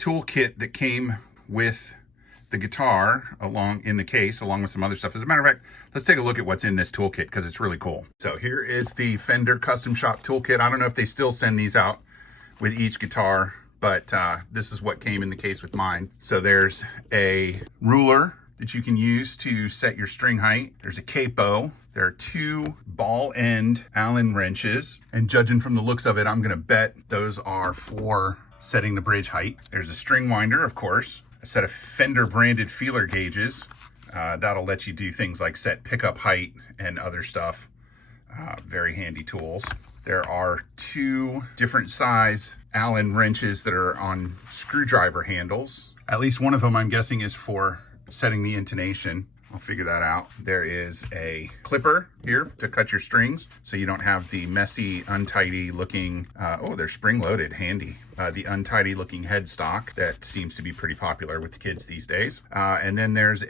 toolkit that came with the guitar in the case, along with some other stuff. As a matter of fact, let's take a look at what's in this toolkit because it's really cool. So here is the Fender Custom Shop toolkit. I don't know if they still send these out with each guitar, but this is what came in the case with mine. So there's a ruler that you can use to set your string height. There's a capo. There are 2 ball end Allen wrenches. And judging from the looks of it, I'm gonna bet those are for setting the bridge height. There's a string winder, of course. A set of Fender branded feeler gauges. That'll let you do things like set pickup height and other stuff. Very handy tools. There are 2 different size Allen wrenches that are on screwdriver handles. At least one of them, I'm guessing, is for setting the intonation. I'll figure that out. There is a clipper here to cut your strings so you don't have the messy, untidy looking, oh, they're spring loaded, handy. The untidy looking headstock that seems to be pretty popular with the kids these days. And then there's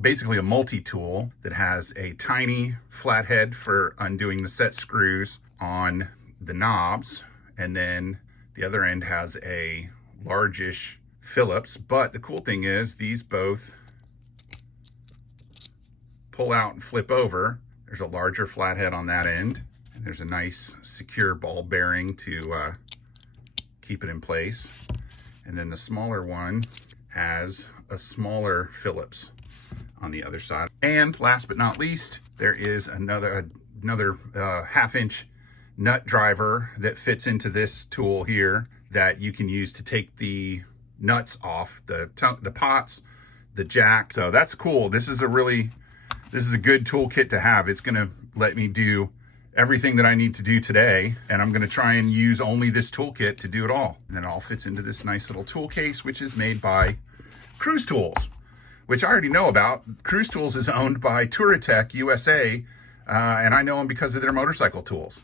basically a multi-tool that has a tiny flathead for undoing the set screws on the knobs. And then the other end has a largish Phillips. But the cool thing is these both pull out and flip over. There's a larger flathead on that end, and there's a nice secure ball bearing to keep it in place. And then the smaller one has a smaller Phillips on the other side. And last but not least, there is another 1/2-inch nut driver that fits into this tool here that you can use to take the nuts off the pots, the jack. So that's cool. This is a good toolkit to have. It's gonna let me do everything that I need to do today, and I'm gonna try and use only this toolkit to do it all. And it all fits into this nice little tool case, which is made by Cruz Tools, which I already know about. Cruz Tools is owned by Touratech USA, and I know them because of their motorcycle tools.